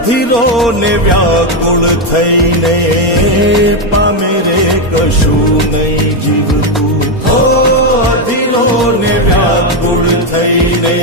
અધીરો ને વ્યાકુળ થઈને પામે રે કશું નહીં જીવતું. અધીરો ને વ્યાકુળ થઈને